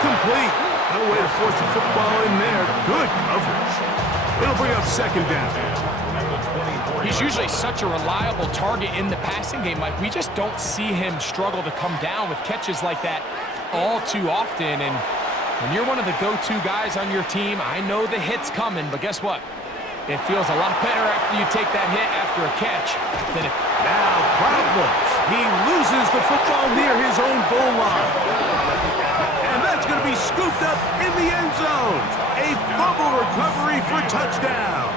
Incomplete. No way to force the football in there. Good coverage. It'll bring up second down. He's usually such a reliable target in the passing game, Mike. We just don't see him struggle to come down with catches like that all too often. And when you're one of the go-to guys on your team, I know the hit's coming, but guess what? It feels a lot better after you take that hit after a catch than it. Now problems. He loses the football near his own goal line. And that's going to be scooped up in the end zone. A fumble recovery for touchdown.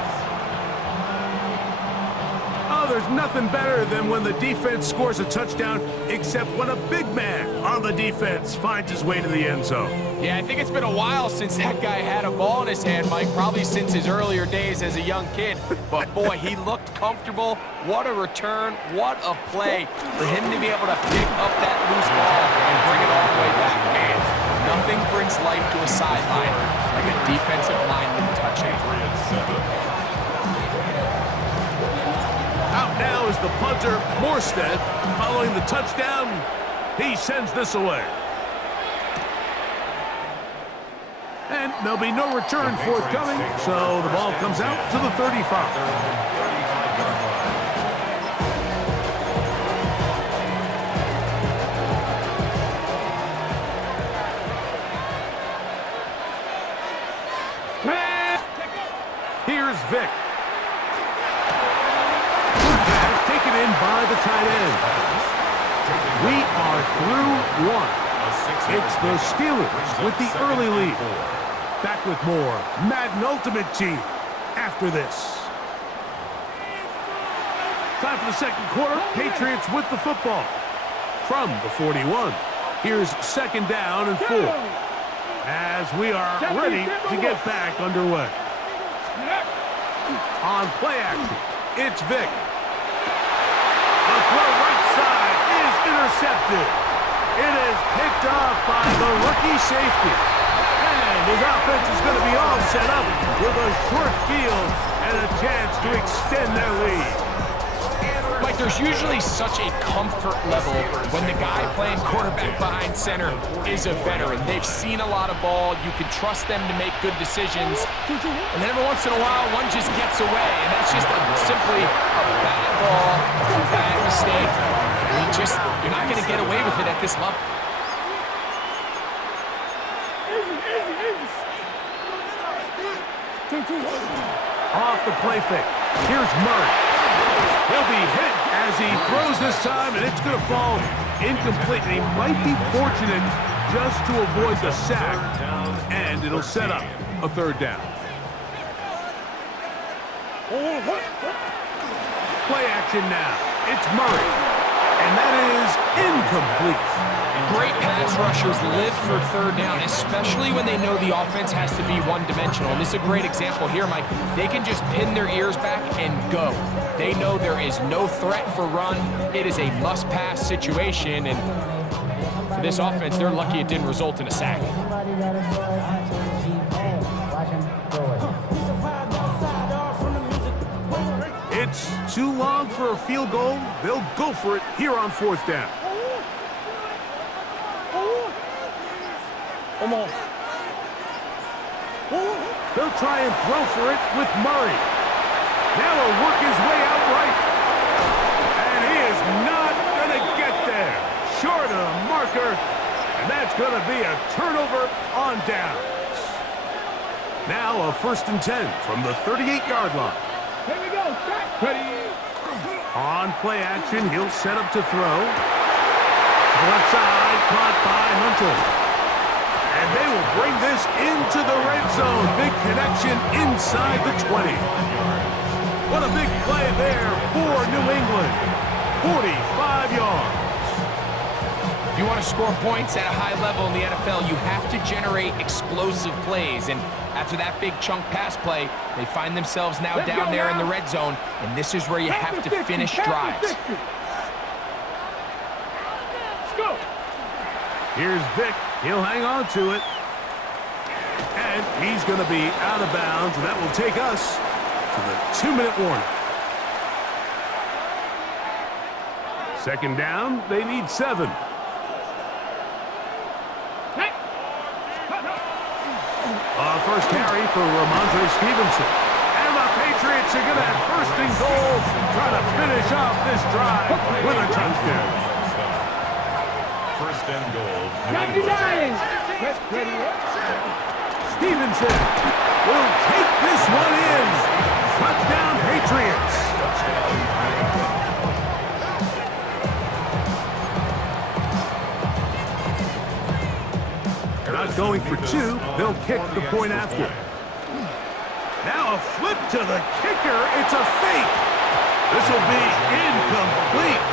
Oh, there's nothing better than when the defense scores a touchdown, except when a big man on the defense finds his way to the end zone. Yeah, I think it's been a while since that guy had a ball in his hand, Mike, probably since his earlier days as a young kid. But, boy, he looked comfortable. What a return. What a play for him to be able to pick up that loose ball and bring it all the way back. Man, nothing brings life to a sideline like a defensive lineman touchdown. Out now is the punter, Morstead. Following the touchdown, he sends this away. And there'll be no return forthcoming, so the ball comes out to the 35. Here's Vic. Taken in by the tight end. We are through one. It's the Steelers with the early lead. Back with more Madden Ultimate Team after this. Time for the second quarter. Patriots with the football. From the 41. Here's second down and 4. As we are ready to get back underway. On play action, it's Vic. The throw right side is intercepted. It is picked off by the rookie safety. And his offense is going to be all set up with a short field and a chance to extend their lead. Mike, there's usually such a comfort level when the guy playing quarterback behind center is a veteran. They've seen a lot of ball. You can trust them to make good decisions. And then every once in a while, one just gets away. And that's just simply a bad ball, a bad mistake. You're not going to get away with it at this level. Off the play fake. Here's Murray. He'll be hit as he throws this time, and it's going to fall incomplete. And he might be fortunate just to avoid the sack, and it'll set up a third down. Play action now. It's Murray, and that is incomplete. Great pass rushers live for third down, especially when they know the offense has to be one-dimensional. And this is a great example here, Mike. They can just pin their ears back and go. They know there is no threat for run. It is a must-pass situation, and for this offense, they're lucky it didn't result in a sack. It's too long for a field goal. They'll go for it here on fourth down. Come on. They'll try and throw for it with Murray. Now he'll work his way out right. And he is not going to get there. Short of the marker. And that's going to be a turnover on downs. Now a 1st and 10 from the 38-yard line. Here we go. Ready. On play action, he'll set up to throw. To the left side, caught by Hunter. And they will bring this into the red zone. Big connection inside the 20. What a big play there for New England. 45 yards. If you want to score points at a high level in the NFL, you have to generate explosive plays. And after that big chunk pass play, they find themselves now down there in the red zone. And this is where you have to finish drives. Let's go. Here's Vic. He'll hang on to it. And he's going to be out of bounds, and that will take us to the 2-minute warning. Second down, they need 7. First carry for Ramondre Stevenson. And the Patriots are going to have first and goal, trying to finish off this drive with a touchdown. First and goal. 99. Get ready. Stevenson will take this one in. Touchdown, Patriots. Not going for two, they'll kick the point after. Now a flip to the kicker. It's a fake. This will be incomplete.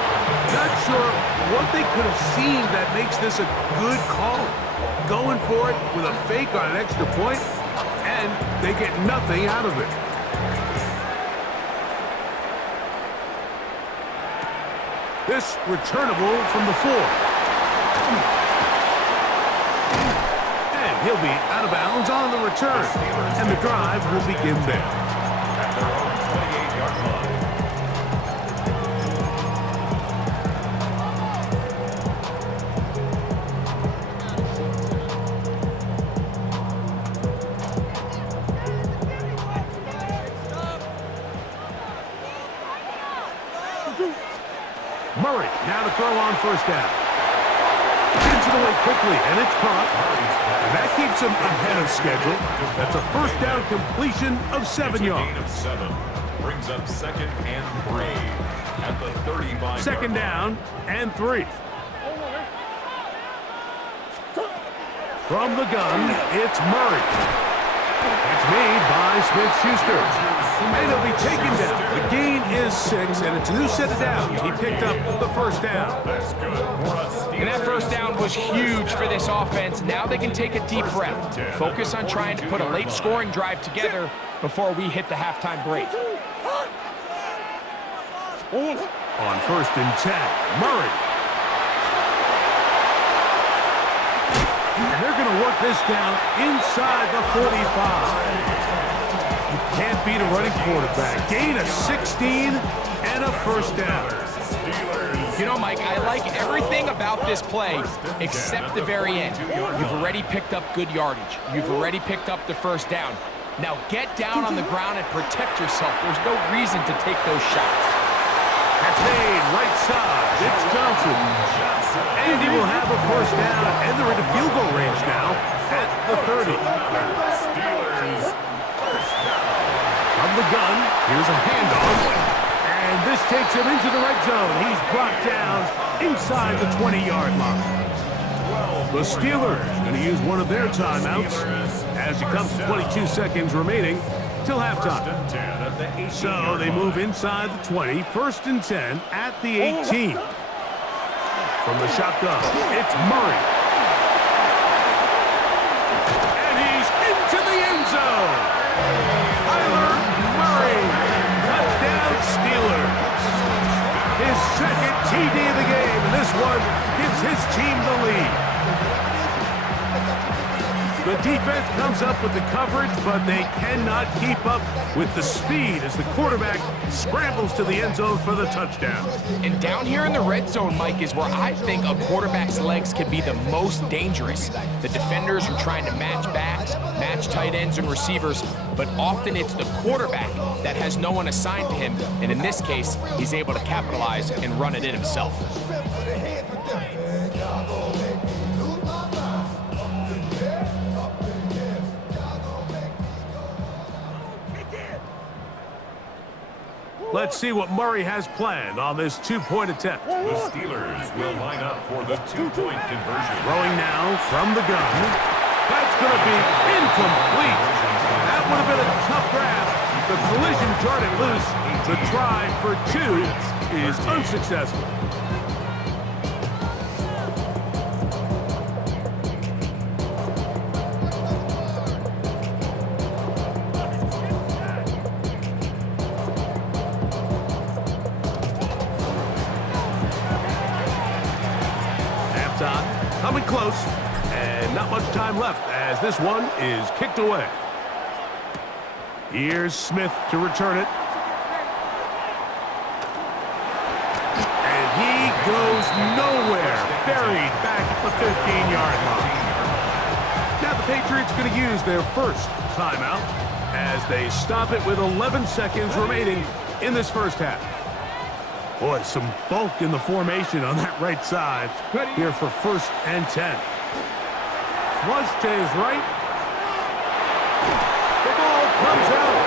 Not sure what they could have seen that makes this a good call. Going for it with a fake on an extra point, and they get nothing out of it. This returnable from the 4. And he'll be out of bounds on the return. And the drive will begin there. At their own 28-yard line. Murray now to throw on first down. Gets it away quickly, and it's caught. And that keeps him ahead of schedule. That's a first down completion of 7 yards. Gain of 7 brings up second and 3 at the 35. Second down and 3. From the gun, it's Murray. It's made by Smith-Schuster. And he'll be taken down. The gain is 6, and it's a new set of downs. He picked up the first down. That's good for us. And that first down was huge for this offense. Now they can take a deep breath. Focus on trying to put a late scoring drive together before we hit the halftime break. On first and 10, Murray. And they're going to work this down inside the 45. You can't beat a running quarterback. Gain of 16 and a first down. You know, Mike, I like everything about this play except the very end. You've already picked up good yardage. You've already picked up the first down. Now get down on the ground and protect yourself. There's no reason to take those shots. That's made right side. It's Johnson. And he will have a first down, and they're into field goal range now at the 30. From the gun, here's a handoff. And this takes him into the red zone. He's brought down inside the 20-yard line. The Steelers going to use one of their timeouts as it comes to 22 seconds remaining till halftime. So they move inside the 20, first and 10 at the 18. From the shotgun, it's Murray. And he's into the end zone. Murray, touchdown Steelers. His second TD of the game, and this one gives his team the lead. The defense comes up with the coverage, but they cannot keep up with the speed as the quarterback scrambles to the end zone for the touchdown. And down here in the red zone, Mike, is where I think a quarterback's legs can be the most dangerous. The defenders are trying to match backs, match tight ends and receivers, but often it's the quarterback that has no one assigned to him, and in this case, he's able to capitalize and run it in himself. Let's see what Murray has planned on this two-point attempt. The Steelers will line up for the two-point conversion. Throwing now from the gun. That's going to be incomplete. That would have been a tough grab. The collision jarred it loose. The try for 2 is unsuccessful. Coming close, and not much time left as this one is kicked away. Here's Smith to return it. And he goes nowhere, buried back at the 15-yard line. Now the Patriots going to use their first timeout as they stop it with 11 seconds remaining in this first half. Boy, some bulk in the formation on that right side here for 1st and 10. Flush to his right. The ball comes out.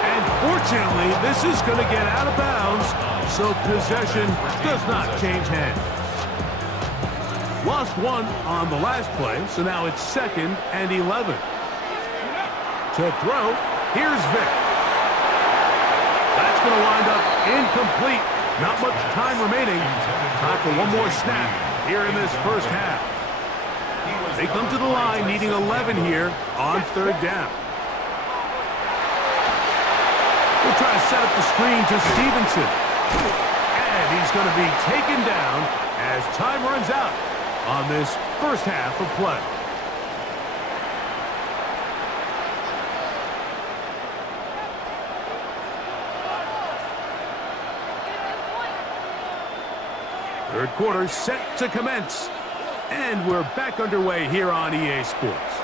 And fortunately, this is going to get out of bounds, so possession does not change hands. Lost one on the last play, so now it's 2nd and 11. To throw, here's Vic. That's going to wind up incomplete. Not much time remaining. Time for one more snap here in this first half. They come to the line needing 11 here on 3rd down. We'll try to set up the screen to Stevenson. And he's going to be taken down as time runs out on this first half of play. Third quarter set to commence. And we're back underway here on EA Sports.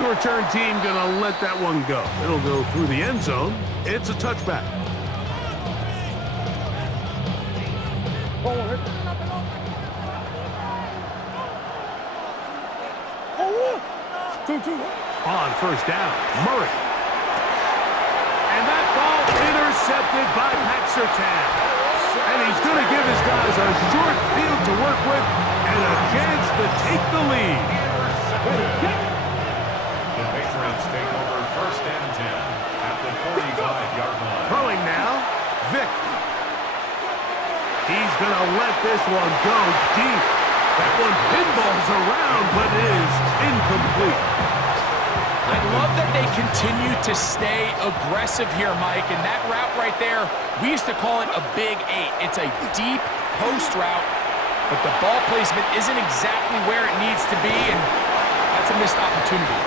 The return team going to let that one go. It'll go through the end zone. It's a touchback. On 1st down, Murray. And that ball intercepted by Pat Surtain. And he's going to give his guys a short field to work with and a chance to take the lead. The Patriots take over 1st and 10 at the 45-yard line. Throwing now, Vic. He's going to let this one go deep. That one pinballs around, but is incomplete. I love that they continue to stay aggressive here, Mike, and that route right there, we used to call it a big 8. It's a deep post route, but the ball placement isn't exactly where it needs to be, and that's a missed opportunity.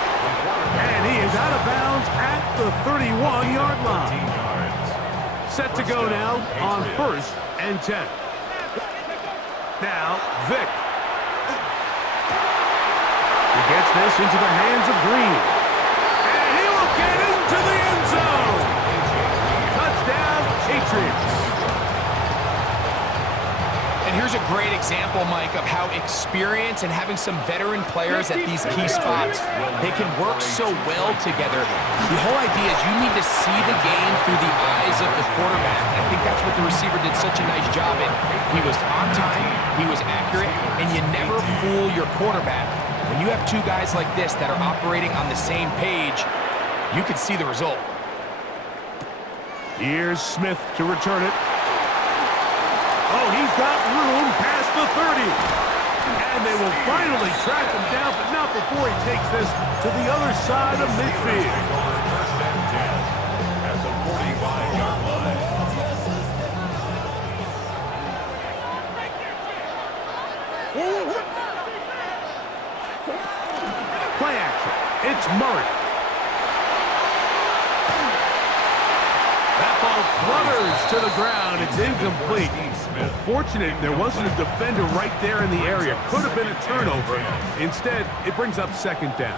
And he is out of bounds at the 31-yard line. Set to go now on 1st and 10. Now, Vic. He gets this into the hands of Green. And he will get into the end zone. Touchdown, Patriots. And here's a great example, Mike, of how experience and having some veteran players at these key spots, they can work so well together. The whole idea is you need to see the game through the eyes of the quarterback. And I think that's what the receiver did such a nice job in. He was on time, he was accurate, and you never fool your quarterback. When you have two guys like this that are operating on the same page, you can see the result. Here's Smith to return it. Oh, he's got room past the 30. And they will finally track him down, but not before he takes this to the other side of midfield. First and 10 at the 45-yard line. Play action. It's Murray. That ball flutters to the ground. It's incomplete. Fortunate there wasn't a defender right there in the area. Could have been a turnover. Instead, it brings up 2nd down.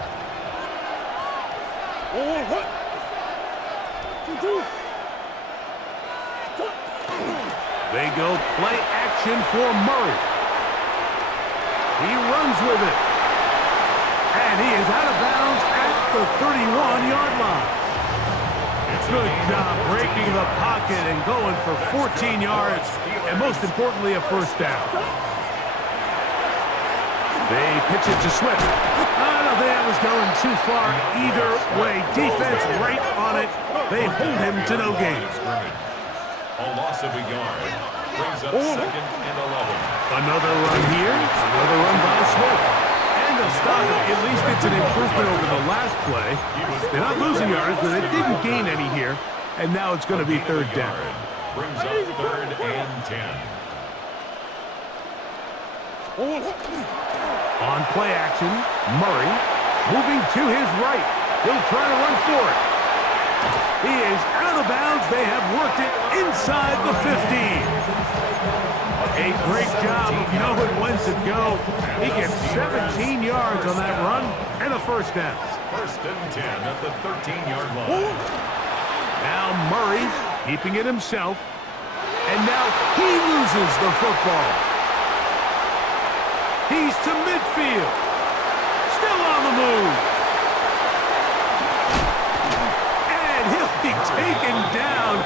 They go play action for Murray. He runs with it. And he is out of bounds at the 31-yard line. Good job breaking the pocket and going for 14 yards, and most importantly, a 1st down. They pitch it to Swift. I don't think that was going too far either way. Defense right on it. They hold him to no gain. A loss of a yard brings up 2nd and 11. Another run here. Another run by Swift. And they'll stop it. At least it's an improvement over the last play. They're not losing yards, but they didn't gain any here. And now it's going to be 3rd down. Brings up 3rd and 10. On play action, Murray moving to his right. He'll try to run for it. He is out of bounds. They have worked it inside the 15. A A great job of knowing when to go. He gets 17 yards on that run and a first down. First and 10 at the 13-yard line. Now Murray keeping it himself. And now he loses the football. He's to midfield. Still on the move. And he'll be taken down.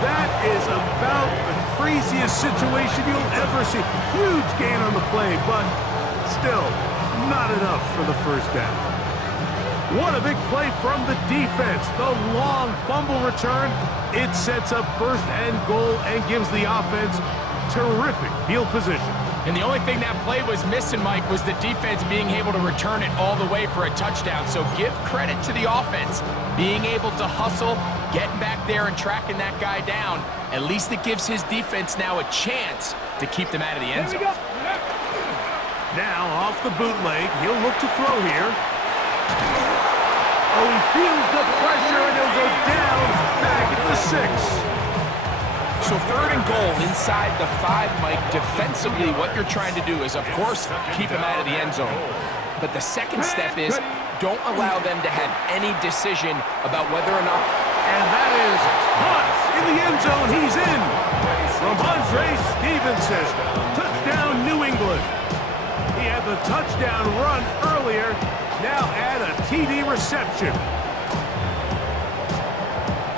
That is about the craziest situation you'll ever see. Huge gain on the play, but still not enough for the first down. What a big play from the defense. The long fumble return. It sets up first and goal and gives the offense terrific field position. And the only thing that play was missing, Mike, was the defense being able to return it all the way for a touchdown. So give credit to the offense, being able to hustle, getting back there and tracking that guy down. At least it gives his defense now a chance to keep them out of the end zone. Now off the bootleg, he'll look to throw here. Oh, he feels the pressure and he'll go down back at the 6. So third and goal inside the 5, Mike. Defensively, what you're trying to do is, of course, keep him out of the end zone. But the second step is don't allow them to have any decision about whether or not. And that is caught in the end zone. He's in. From Andre Stevenson. Touchdown, New England. He had the touchdown run earlier. Now add a TD reception.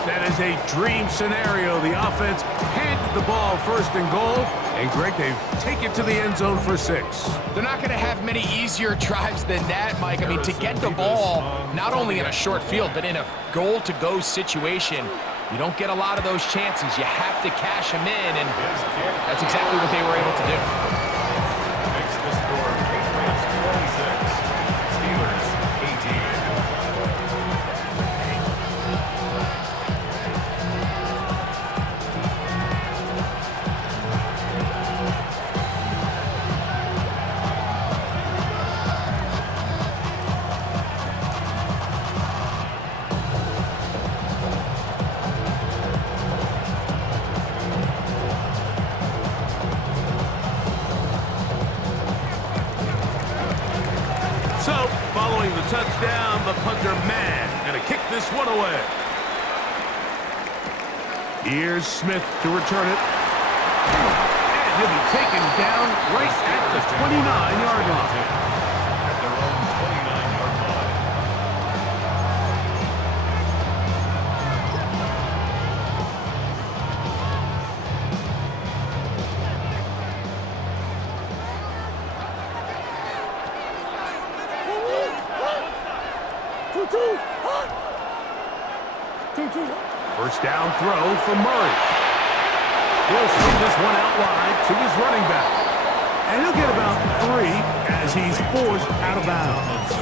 That is a dream scenario. The offense handed the ball first and goal. And Greg, they take it to the end zone for 6. They're not going to have many easier drives than that, Mike. I mean, to get the ball, not only in a short field, but in a goal-to-go situation, you don't get a lot of those chances. You have to cash them in, and that's exactly what they were able to do. Makes the score Patriots 26, Steelers 18. So, following the touchdown, the punter man gonna kick this one away. Here's Smith to return it. And he'll be taken down right at the 29-yard line. At their own 29-yard line. First down throw for Murray. He'll swing this one out wide to his running back. And he'll get about 3 as he's forced out of bounds.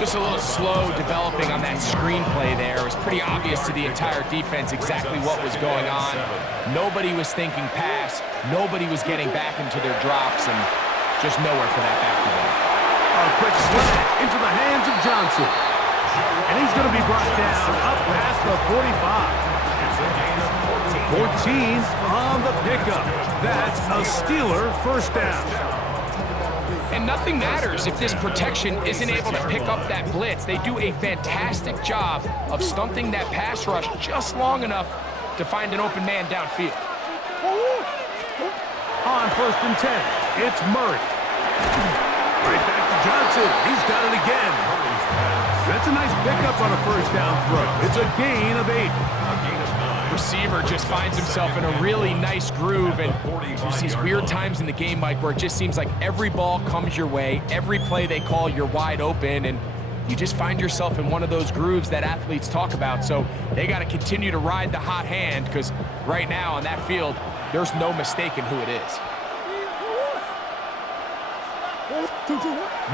Just a little slow developing on that screenplay there. It was pretty obvious to the entire defense exactly what was going on. Nobody was thinking pass. Nobody was getting back into their drops, and just nowhere for that back to go. A quick slant into the hands of Johnson. And he's going to be brought down up past the 45. 14 on the pickup. That's a Steeler first down. And nothing matters if this protection isn't able to pick up that blitz. They do a fantastic job of stunting that pass rush just long enough to find an open man downfield. On first and 10, it's Murray. Right back to Johnson. He's got it again. That's a nice pickup on a first down throw. It's a gain of 8. Receiver just finds himself in a really nice groove, and there's these weird times in the game, Mike, where it just seems like every ball comes your way, every play they call, you're wide open, and you just find yourself in one of those grooves that athletes talk about. So they got to continue to ride the hot hand, because right now on that field, there's no mistaking who it is.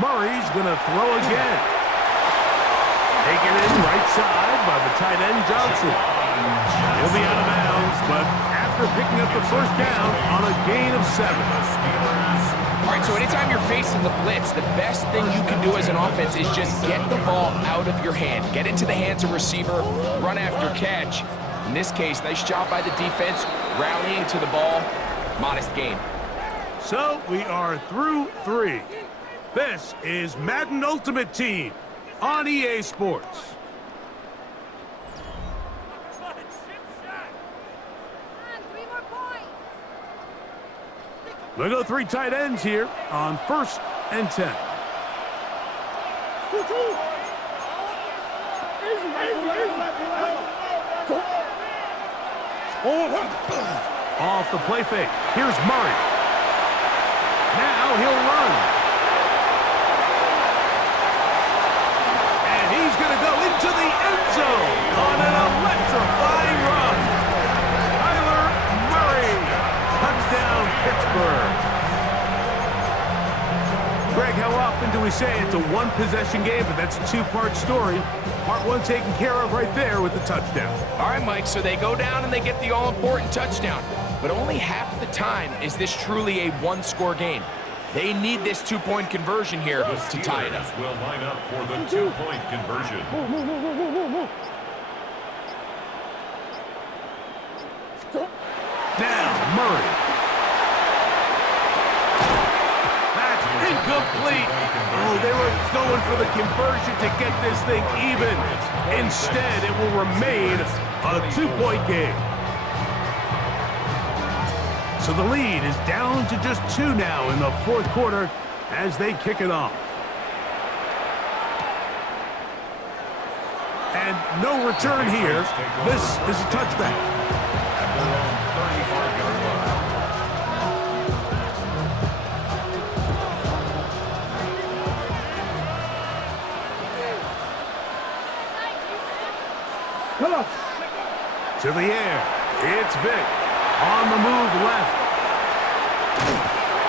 Murray's going to throw again. Taken in right side by the tight end Johnson. He'll be out of bounds, but after picking up the first down on a gain of 7. All right, so anytime you're facing the blitz, the best thing you can do as an offense is just get the ball out of your hand. Get into the hands of receiver, run after catch. In this case, nice job by the defense, rallying to the ball. modest gain. So we are through 3. This is Madden Ultimate Team on EA Sports. We'll go 3 tight ends here on 1st and 10. Off the play fake. Here's Murray. Now he'll run. And he's going to go into the end zone on an electrifying run. Kyler Murray. Touchdown, Pittsburgh. Greg, how often do we say it's a one-possession game, but that's a 2-part story? Part 1 taken care of right there with the touchdown. All right, Mike, so they go down and they get the all-important touchdown. But only half the time is this truly a one-score game. They need this 2-point conversion here to tie it up. Will line up for the 2-point conversion. Now, Murray. That's incomplete. Oh, they were going for the conversion to get this thing even. Instead, it will remain a 2-point game. So the lead is down to just 2 now in the 4th quarter as they kick it off. And no return here. This is a touchback. To the air. It's Vic. On the move left.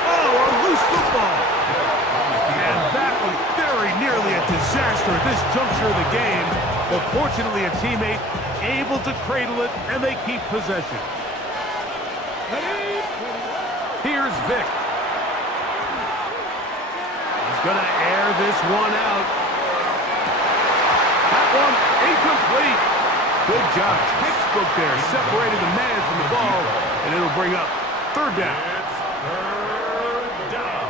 Oh, a loose football. And that was very nearly a disaster at this juncture of the game. But fortunately, a teammate able to cradle it, and they keep possession. Here's Vic. He's going to air this one out. That one incomplete. Good job. Textbook there. Separated the man from the ball, and it'll bring up 3rd down. It's 3rd down.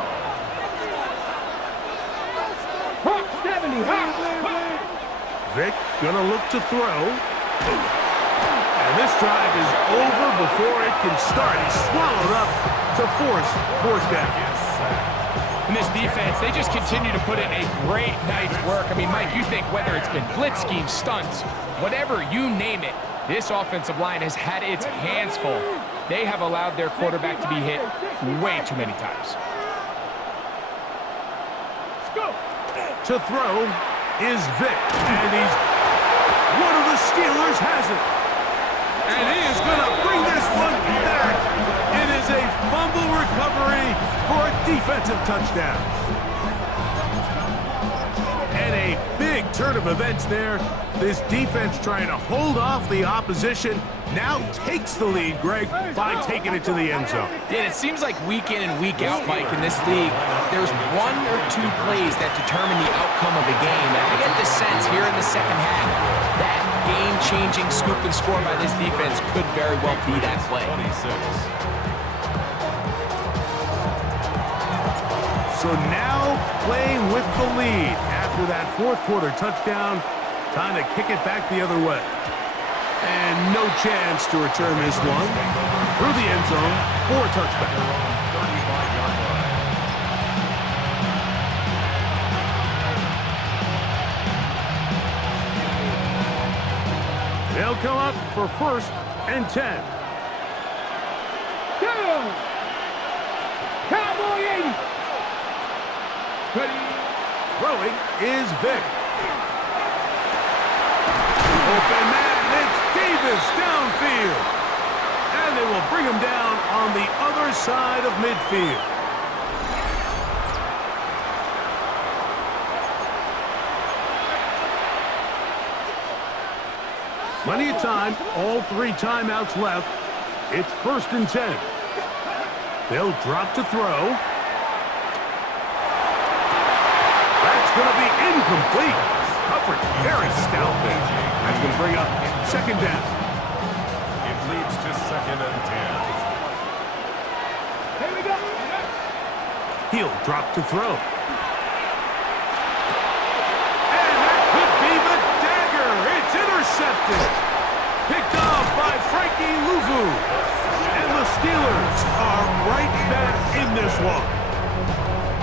70. Vic gonna look to throw. And this drive is over before it can start. He's swallowed up to force 4th down. And this defense, they just continue to put in a great night's work. I mean, Mike, you think whether it's been blitz schemes, stunts, whatever you name it, this offensive line has had its hands full. They have allowed their quarterback to be hit way too many times. To throw is Vic, and he's one of the Steelers has it. And he is going to bring this one back. It is a fumble recovery for a defensive touchdown. And a big turn of events there. This defense trying to hold off the opposition now takes the lead, Greg, by taking it to the end zone. Yeah, it seems like week in and week out, Mike, in this league, there's 1 or 2 plays that determine the outcome of the game. And I get the sense here in the second half that game-changing scoop and score by this defense could very well be that play. So now playing with the lead after that 4th quarter touchdown, time to kick it back the other way. And no chance to return this one through the end zone for a touchback. They'll come up for 1st and 10. Down. Cowboy 80. Throwing is Vic. Open man, it's Davis downfield. And they will bring him down on the other side of midfield. Plenty of time, all 3 timeouts left. It's 1st and 10. They'll drop to throw. That's going to be incomplete. Coverage very stout there. That's going to bring up 2nd down. It leads to 2nd and 10. He'll drop to throw. And that could be the dagger. It's intercepted. Picked off by Frankie Louvu. And the Steelers are right back in this one.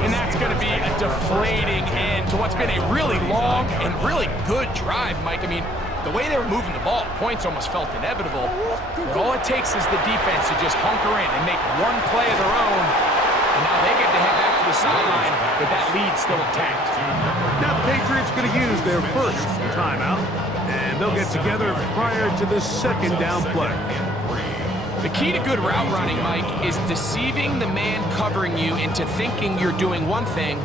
And that's going to be a deflating end to what's been a really long and really good drive, Mike. I mean, the way they were moving the ball, points almost felt inevitable. But all it takes is the defense to just hunker in and make one play of their own. And now they get to head back to the sideline with that lead still intact. Now the Patriots going to use their first timeout. And they'll get together prior to the second down play. The key to good route running, Mike, is deceiving the man covering you into thinking you're doing one thing,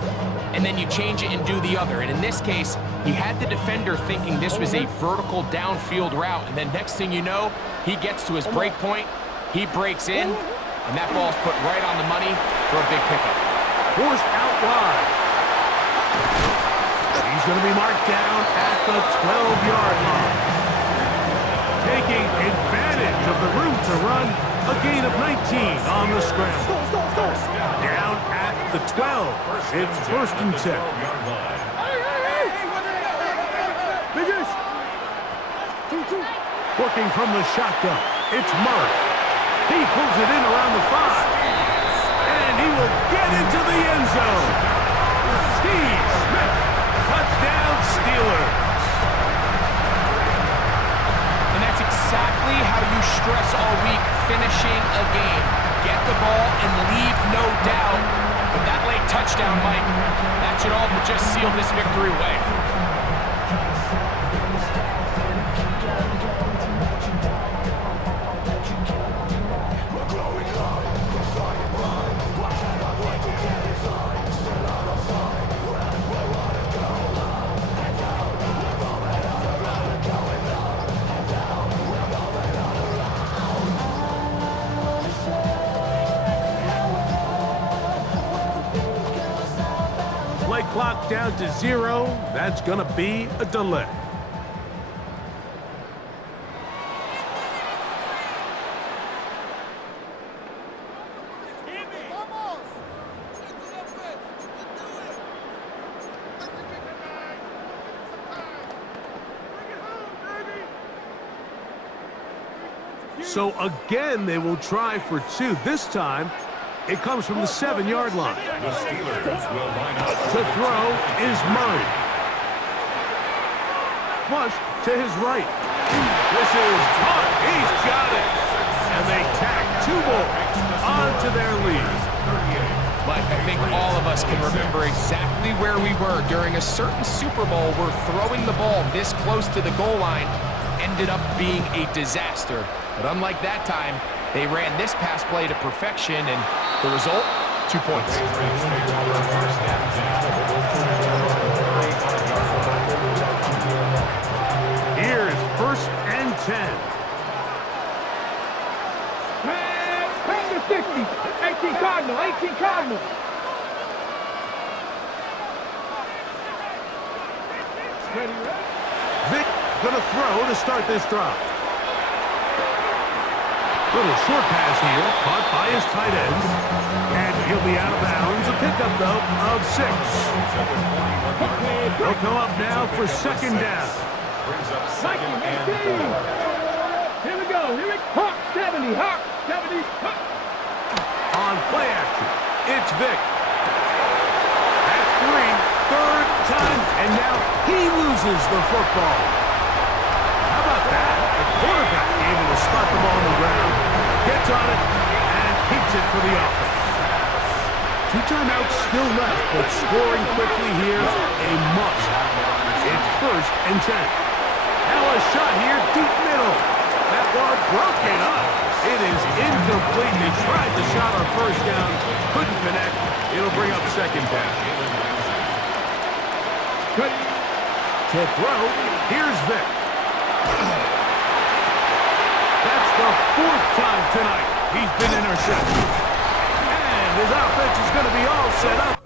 and then you change it and do the other. And in this case, he had the defender thinking this was a vertical downfield route, and then next thing you know, he gets to his break point, he breaks in, and that ball's put right on the money for a big pickup. Forced out wide. He's going to be marked down at the 12-yard line. Taking advantage of the room to run, a gain of 19 on the scramble. Down at the 12. It's first and 10. Working from the shotgun, it's Murray. He pulls it in around the 5. And he will get into the end zone. Steve Smith, touchdown Steelers. And that's exactly how you stress all week finishing a game. Get the ball and leave no doubt. But that late touchdown, Mike, that should all but just seal this victory away. Clock down to 0. That's going to be a delay. So again, they will try for 2. This time, it comes from the 7-yard line. The Steelers will line up. To throw is Murray. Flush to his right. This is caught. He's got it. And they tack 2 more onto their lead. Mike, I think all of us can remember exactly where we were during a certain Super Bowl where throwing the ball this close to the goal line ended up being a disaster. But unlike that time, they ran this pass play to perfection, and the result, 2 points. Here's first and 10. Pass to 60. 18 Cardinal. 18 Cardinal. Vic gonna throw to start this drive. Little short pass here, caught by his tight end. And he'll be out of bounds. A pickup, though, of 6. They'll come up now for second down. Brings up second and 4. Here we go. Hawk 70. Hawk 70. Hawk. On play action, it's Vic. That's 3. Third time, and now he loses the football. How about that? The quarterback able to spot the ball on the ground, gets on it, and keeps it for the offense. 2 timeouts still left, but scoring quickly here's a must. It's first and 10. Now a shot here, deep middle. That ball broken up. It is incomplete. They tried the shot on first down, couldn't connect. It'll bring up second down. To throw, here's Vic. That's the 4th time tonight he's been intercepted. And his offense is going to be all set up.